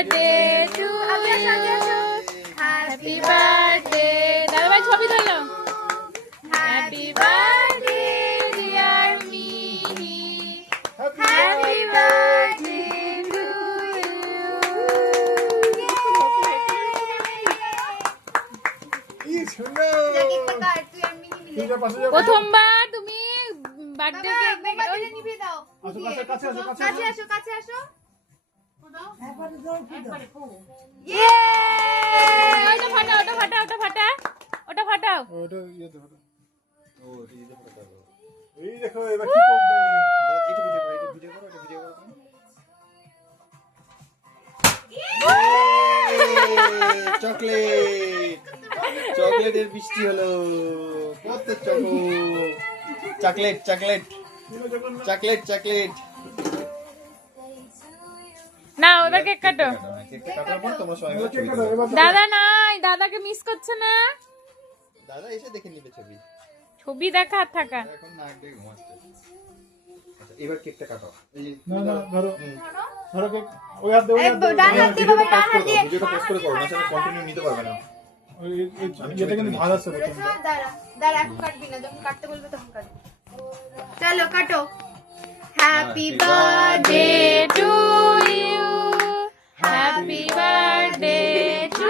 Birthday to happy birthday দাদা ভাই ছবি তোলো হ্যাপি বার্থডে ডিয়ার মিহি হ্যাপি বার্থডে টু প্রথমবার তুমি বার্থডে কেক নিভে দাও কাছে আসো ইয়ে ওটা ফাটাও এই দেখো এবার কি করবে ভিডিও করো চকলেটের বৃষ্টি হলো কত চকলেট না এবার কেক কাটো কাটার পর তোমরা সবাই মিলে ছবি তুলো। দাদা নাই দাদাকে মিস করছে না দাদা এসে দেখে নিবে ছবি দেখা আর থাকা এখন না একদম ঘুমাচ্ছে। আচ্ছা এবার কেকটা কাটো এই না ধরো কেক ওই হাত দিয়ে ভিডিওটা পোস্ট করে করো না সেটা কন্টিনিউ নিতে পারবে না ওই এটা কিন্তু ভালো আছে প্রথম দাঁড়া এখন কাটবি না যখন কাটতে বলবে তখন কাটবি চলো কাটো happy birthday to you happy birthday to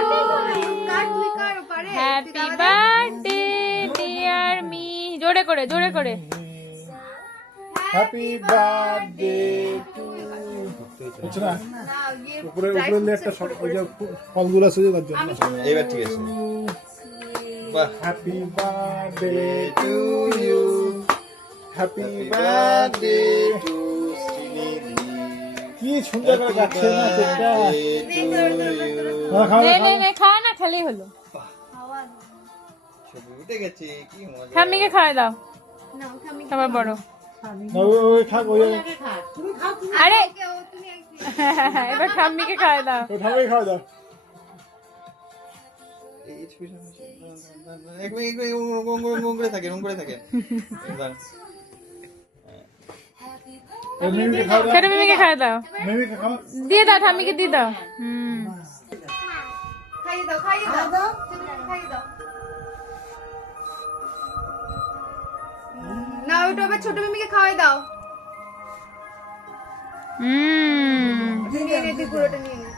কাট তুই কার পারে হ্যাপি বার্থডে ডিয়ার মি জোরে করে হ্যাপি বার্থডে টু বুঝছো না উপরে একটা ওই যে ফলগুলো আছে তার জন্য এবার ঠিক আছে বাহ happy birthday to you happy birthday birthday to Shrinidhi কি সুন্দর করে গাচ্ছে না কেকটা খাওয়া না খেলেই হলো ছবি উঠে গেছে কি মজা ঠাম্মিকে খাওয়াই দাও না আমি সবার বড় ওই খাক ওই আরে তুমি এবার ঠাম্মিকে খাওয়াই দাও ওই ঠাকুরই খাওয়া দাও এই ছবি এক মিনিট রং করে থাকে ওই মিমিকে খাওয়া দাও সেটা মিমিকে খাওয়াই দাও মিমিকে খাওয়া দিয়ে দাও ঠাম্মিকে দিয়ে দাও খাইয়ে দাও না ওটা আবার ছোট মিমিকে খাওয়াই দাও নিয়ে নে তুই পুরোটা নিয়ে নে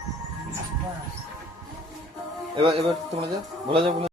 এবার তোমরা যা বলা যাও